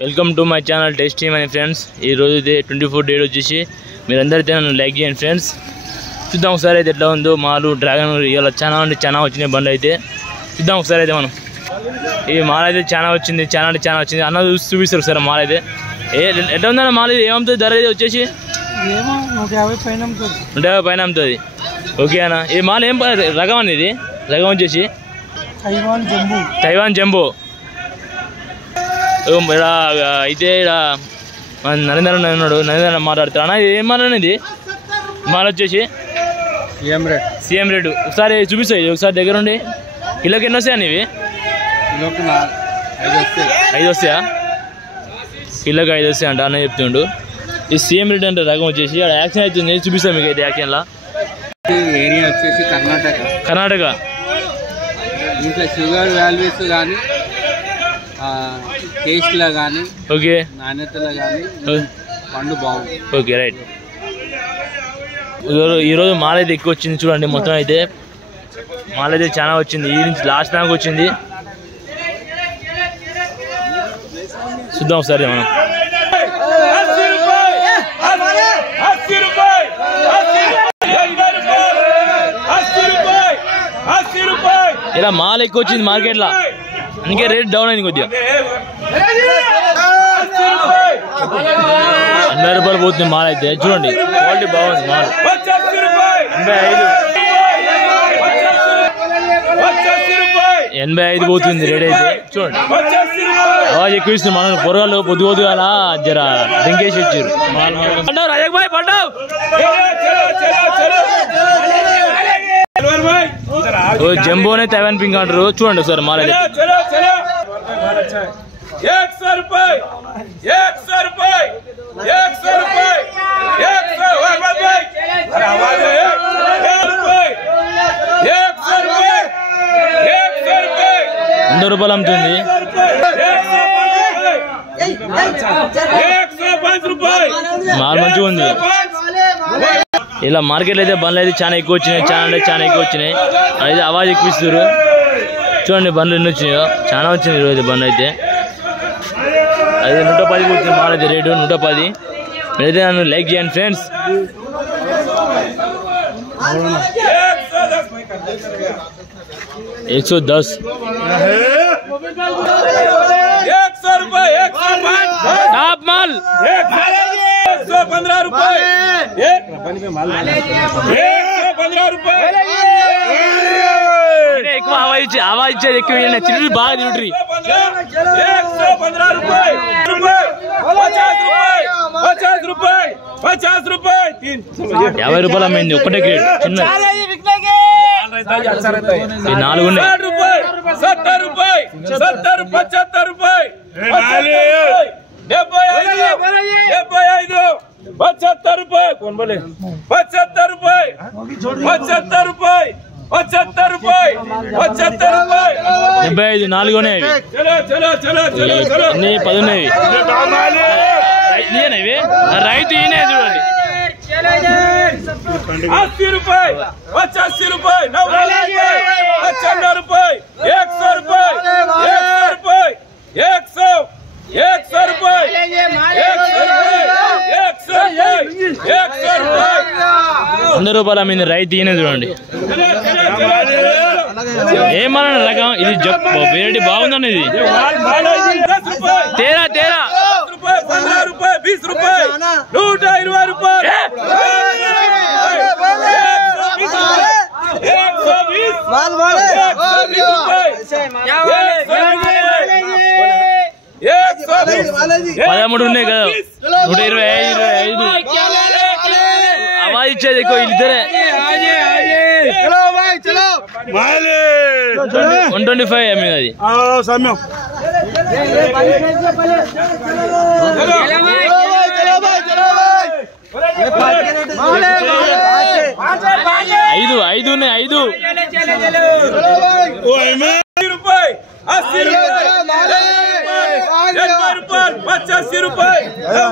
Welcome to my channel tasty money friends. ఈరోజు ఇదే 24 date వచ్చేసి మీరందరితో నన్ను లైక్ చేయండి ఫ్రెండ్స్. చూద్దాం ఒకసారి అయితే ఎట్లా ఉందో మాలు డ్రాగన్ ఇలా చాలా అంటే చాలా వచ్చినాయి బండ్లు అయితే. చూద్దాం ఒకసారి అయితే మనం ఈ మాల అయితే చాలా వచ్చింది, చాలా అంటే చాలా వచ్చింది అన్న చూపిస్తారు సార్. మాల అయితే ఎట్లా ఉందన్న మాల ఇది ఏమవుతుంది ధర అయితే వచ్చేసి 150 పైన అమ్ముతుంది. 150 పైన అమ్ముతుంది. ఓకే అన్న ఈ మాల ఏం రకం అండి? ఇది రకం వచ్చేసి తైవాన్ జంబో. ఇక్కడ అయితే ఇక్కడ నరేంద్ర ఉన్నాడు, నరేంద్ర మాట్లాడుతాడు. అన్న ఇది ఏం మాల అనేది? మాల వచ్చేసి సీఎం రేటు. ఒకసారి చూపిస్తాయి ఒకసారి దగ్గర ఉండి. కిలోకి ఎన్ని వస్తాయని ఇవి? 5 వస్తాయా? కిలోకి 5 వస్తాయి అంట అన్న చెప్తుండు. ఈ సీఎం రేట్ అంటే రకం వచ్చేసి అక్కడ యాక్షన్ అవుతుంది, చూపిస్తాను మీకు అయితే. యాక్షన్లా ఏరియా వచ్చేసి కర్ణాటక. ఇంకా షుగర్ వాల్యూస్ కానీ టేస్ట్లో కానీ ఓకే నాణ్యతలో కానీ పండు బాగుంది. Okay right. ఈరోజు మాల అయితే ఎక్కువ వచ్చింది చూడండి. మొత్తం అయితే మాల అయితే చాలా వచ్చింది, ఈ నుంచి లాస్ట్ దాకా వచ్చింది. చూద్దాం ఒకసారి మనం. ఇలా మాల ఎక్కువ వచ్చింది మార్కెట్లో, అందుకే రేట్ డౌన్ అయింది కొద్దిగా. 80 రూపాయలు పోతుంది మాల అయితే. చూడండి క్వాలిటీ బాగుంది మాల. 85 పోతుంది రేట్ అయితే. చూడండి బాగా ఎక్కువ ఇస్తుంది. మన పొరగాళ్ళు పొద్దుగా అలా జర దింకేసి వచ్చారు. జంబోనే తైవాన్ పింక్ అంటారు. చూడండి ఒకసారి మాల. 100 रुपये 100 रुपये 100 रुपये 100 రూపాయలు అమ్ముతుంది. 105 रुपये మాల్ మంచిగా ఉంది. ఇలా మార్కెట్లో అయితే బండ్లు అయితే చాలా ఎక్కువ వచ్చినాయి, చాలా అంటే చాలా ఎక్కువ వచ్చినాయి. అయితే అవాజ్ ఎక్కువ ఇస్తారు. చూడండి బండ్లు ఎన్ని వచ్చినాయో, చాలా వచ్చినాయి ఈరోజు బండ్లు అయితే. అది 110 వచ్చింది మాల్ అయితే రేటు 110. మీరైతే నన్ను లైక్ చేయండి ఫ్రెండ్స్. 110 100 रुपये 105 టాప్ మాల్. 115 रुपये 115 रुपये ఎక్కువ ఆవాజ్ ఇచ్చేది ఎక్కువ. తిరుగు బాగా తిరుగుతుంది. 115 रुपये 50 रुपये 50 रुपये 50 రూపాయలు అమ్మింది ఒకటే గ్రేడ్ చిన్న. 4 ఉన్నాయి. 60 रुपये 70 रुपये 70 75 रुपये 75 75 रुपये कौन बोले 75 रुपये 75 रुपये 75 रुपये 75 रुपये 75 4 ఉన్నాయి. चलो चलो चलो चलो चलो 10 ఉన్నాయి. ఇవి రైతు ఈయనే చూడండి. 80 रुपये 85 रुपये 90 रुपये 95 रुपये 100 रुपये 100 रुपये 100 रुपये 100 రూపాయలు అమ్మింది రైతు ఈయనే చూడండి. ఏమన్నా రకం ఇది వెరైటీ బాగుందండి. ఇది తేరా 15 रुपये 20 रुपये 120 रुपये 13 ఉన్నాయి కదా. 125 అవాజ్ ఇచ్చేది ఎక్కువ ఇద్దరే. 125 అమ్మింది అది. ఐదు ఉన్నాయి. 5 रुपये 80 रुपये 85 रुपये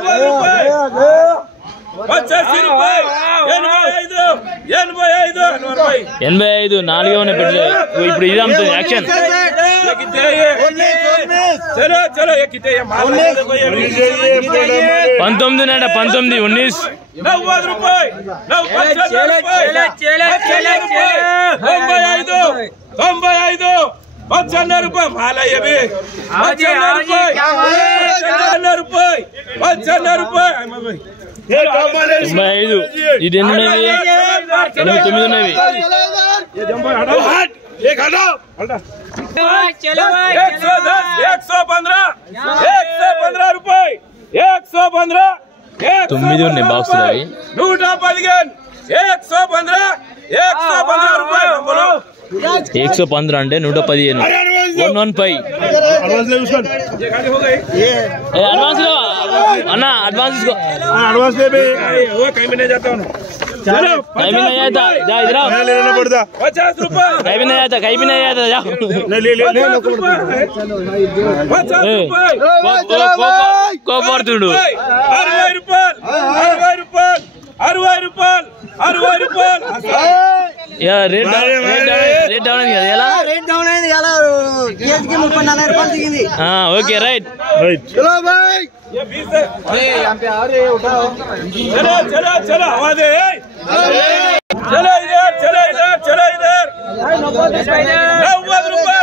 90 रुपये 85 रुपये 85 4 ఉన్నాయి పెట్టలేదు. ఇప్పుడు ఇది అమ్ముతుంది యాక్షన్. चलो चलो ये कितने ये माल 19 नाटा 19 19 90 रुपये 95 रुपये माल है ये भी 95 रुपये ఇది ఎన్ని ఉన్నవి 9 ఉన్నవి ये जंबो हटाओ हट एक हटाओ हटा 115 रुपये 115 9 ఉన్నాయి బాక్స్ అవి 115 रुपये 115 అంటే 115 115 అడ్వాన్స్ లో అన్న అడ్వాన్స్ తీసుకో एडवांस ले वो कहीं भी नहीं जाता हूँ चलो कहीं भी नहीं आता जा इधर आओ लेना पड़ता 50 रुपये कहीं भी नहीं आता कहीं भी नहीं आता जा ले 50 रुपये को पड़तुడు 60 रुपये या रेट डाउन అయింది కదా ఎలా రేట్ డౌన్ అయింది కదా కేజీకి 30-40 రూపాయలు దిగింది ఓకే రైట్ चलो भाई ये 20 है यहाँ पे आ रहे उठाओ चलो चलो चलो हवा दे चलो इधर 90 रुपये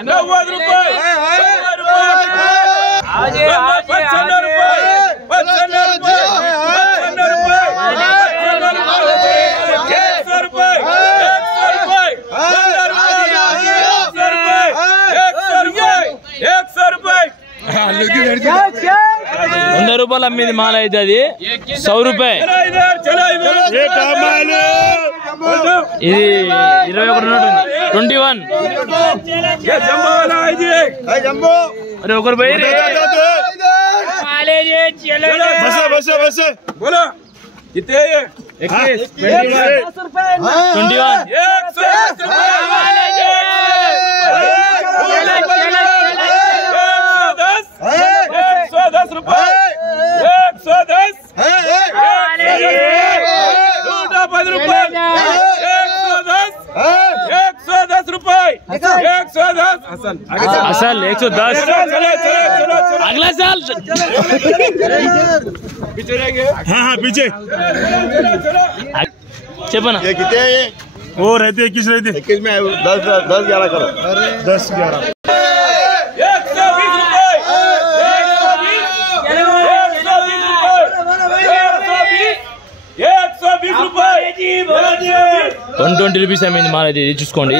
90 रुपये 100 రూపాయలు అమ్మింది మాల అయితే అది 100 రూపాయలు ఇది 21 ఉన్నట్టుంది 21 अरे ओकर भाई रे बस बोलो कितने 21 110 रुपये 110 रुपये 110 रुपये 110 असल 110 अगला साल पीछे रहेंगे हाँ पीछे చెప్పనా ये कितने है ये वो रहते 21 रहते 21 में 10-11 करो 10-11 120 రూపీస్ అమ్మింది మాల ఇది చూసుకోండి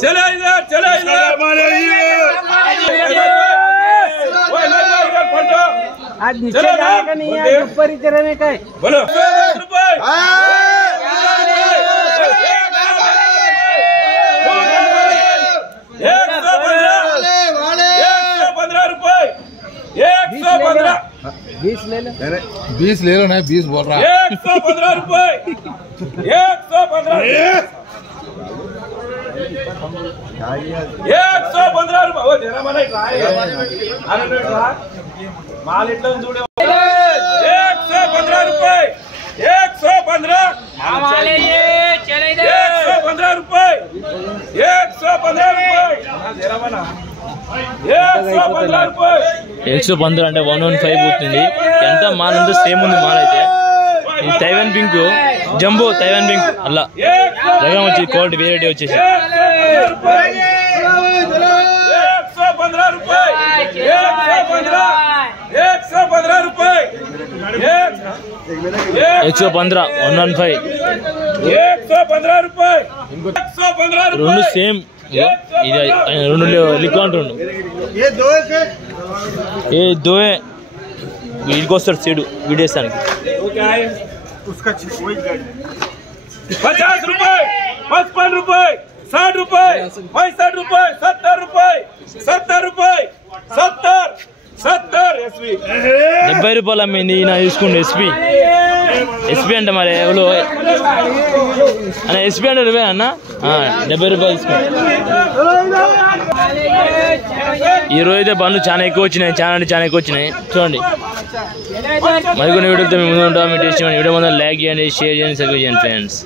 चलो इधर आज नीचे जाएगा नहीं यार ऊपर ही चढ़ने का है बोलो 10 रुपये 20 ले लो 20 ले लो ना 20 बोल रहा 115 रुपये 115 रुपये वो जरा मना ट्राई माल इतना जुड़े 115 रुपये 115 115 रुपये 115 रुपये जरा मना 115 रुपये 115 అంటే 115 పోతుంది ఎంత మాల్ అంతా సేమ్ ఉంది మాల్ అయితే ఇది Taiwan pink jumbo Taiwan pink అలా రకం వచ్చి క్వాలిటీ వెరైటీ వచ్చేసి 115 रुपये 115 रुपये 115 115 115 रुपये 115 రెండు సేమ్ ఇది రెండు లిక్విడ్ అంటుండు ఏ దోయే వీడికి వస్తాడు సీడు వీడియోస్తానికి 50 रुपये 55 रुपये 60 रुपये 65 रुपये 70 रुपये 70 रुपये 70 एसपी 70 రూపాయలు అమ్మింది నా చూసుకోండి ఎస్పీ అంటే మరి ఎవరు అన్న ఎస్పీ అంటే నువ్వే అన్న 70 రూపాయలు తీసుకోండి ఈ రోజు అయితే బండ్లు చాలా ఎక్కువ వచ్చినాయి, చాలా అంటే చాలా ఎక్కువ వచ్చినాయి. చూడండి మరికొన్ని వీడియోతో మేము ముందు ఉంటాం. మీ టేస్ట్ వీడియో ముందు లైక్ చేయండి, షేర్ చేయండి, సబ్స్క్రైబ్ చేయండి ఫ్రెండ్స్.